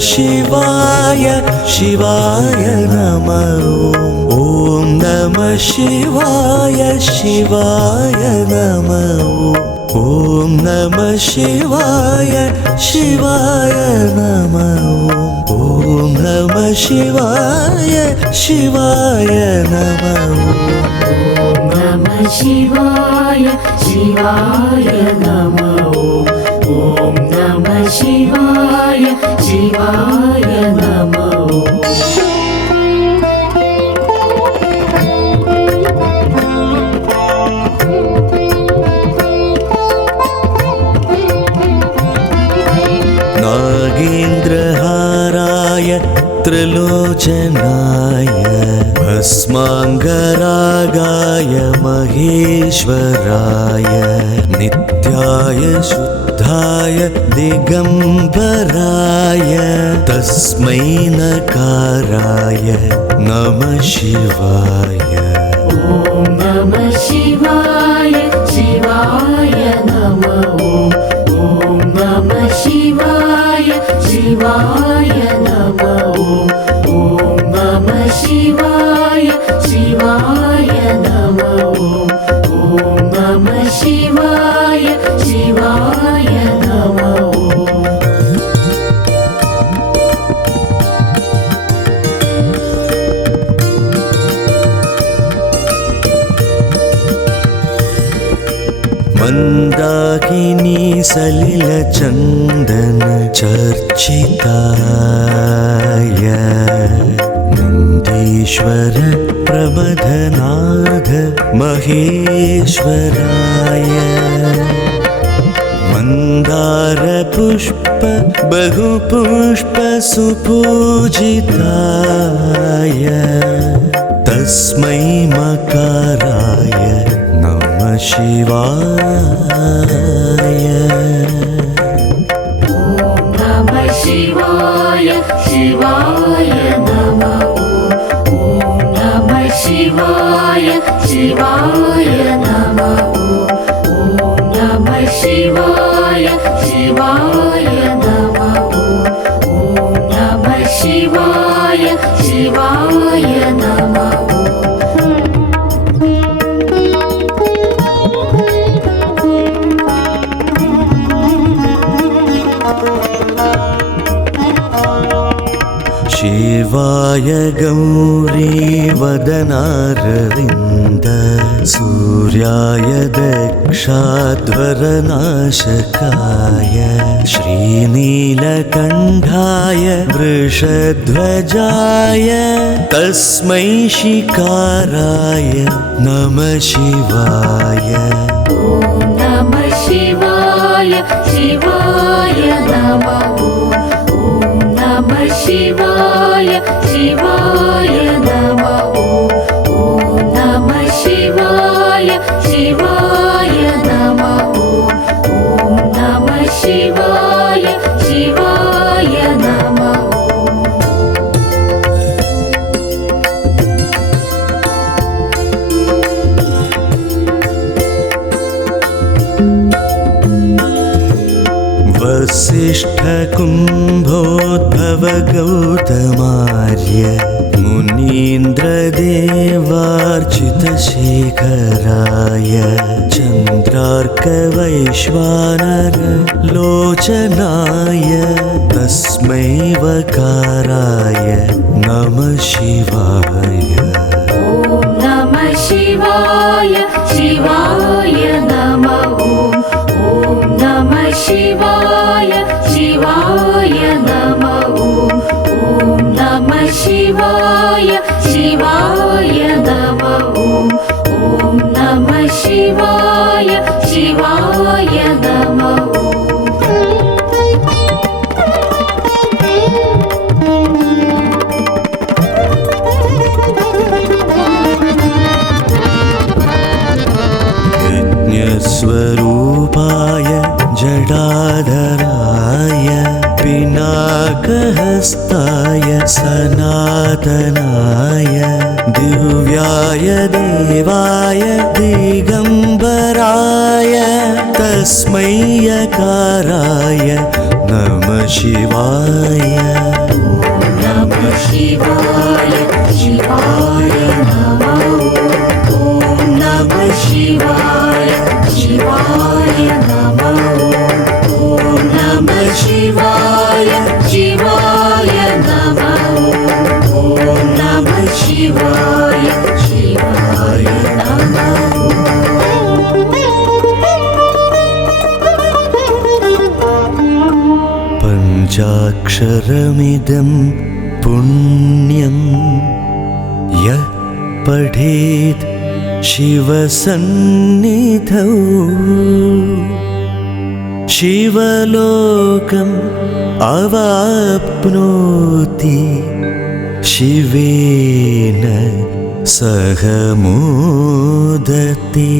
शिवाय शिवाय नमः ॐ नमः शिवाय शिवाय नमः ॐ नमः शिवाय शिवाय नमः ॐ नमः शिवाय शिवाय नमः ॐ नमः शिवाय शिवाय नमः ॐ नमः शिवाय शिवाय नमः नागेन्द्रहाराय त्रिलोचनाय भस्माङ्गरागाय महेश्वराय नित्याय शुद्धाय दिगम्बराय तस्मै नकाराय नमः शिवाय ॐ नमः शिवाय शिवाय नमः ॐ नमः शिवाय शिवाय नमः ॐ नमः शिवाय शिवाय नमः ॐ नमः शिवाय शिवाय नमः मन्दाकिनी सलिलचन्दन चर्चिताय नन्दीश्वर प्रमथनाथ महेश्वराय मन्दारपुष्प बहुपुष्प सुपूजिताय तस्मै मकाराय नमः शिवाय ॐ नमः शिवाय शिवाय नमः ॐ नमः शिवाय शिवाय नमः ॐ नमः शिवाय शिवाय नमः ॐ नमः शिवाय शिवाय नमः शिवाय गौरीवदनारविन्द सूर्याय दक्षाध्वरनाशकाय श्रीनीलकण्ठाय वृषध्वजाय तस्मै शिकाराय नमः शिवाय ॐ नमः शिवाय शिवाय नमः ॐ नमः शिवाय शिवाय नमः ॐ नमः शिवाय शिवाय नमः ॐ नमः शिवाय शिवाय नमः वसिष्ठकुम्भोद्भव गौतमार्य मुनीन्द्रदेवार्चितशेखराय चन्द्रार्कवैश्वानर लोचनाय तस्मै वकाराय नमः शिवाय ॐ नमः शिवाय शिवाय नमः ॐ नमः शिवाय शिवाय नमः ॐ नमः शिवाय शिवाय नमः ॐ नमः शिवाय शिवाय नमः यज्ञस्वरूपाय जडाधराय पिनाकहस्ताय सनातनाय दिव्याय देवाय दिगम्बराय तस्मै यकाराय नमः शिवाय। शिवाय शिवाय नमः ॐ नमः शिवाय शिवाय नमः ॐ नमः शिवाय शिवाय नमः ॐ नमः शिवाय शिवाय नमः पञ्चाक्षरमिदं पुण्यं यः पठेत् शिवसन्निधौ शिवलोकम् अवाप्नोति शिवेन सह मोदते।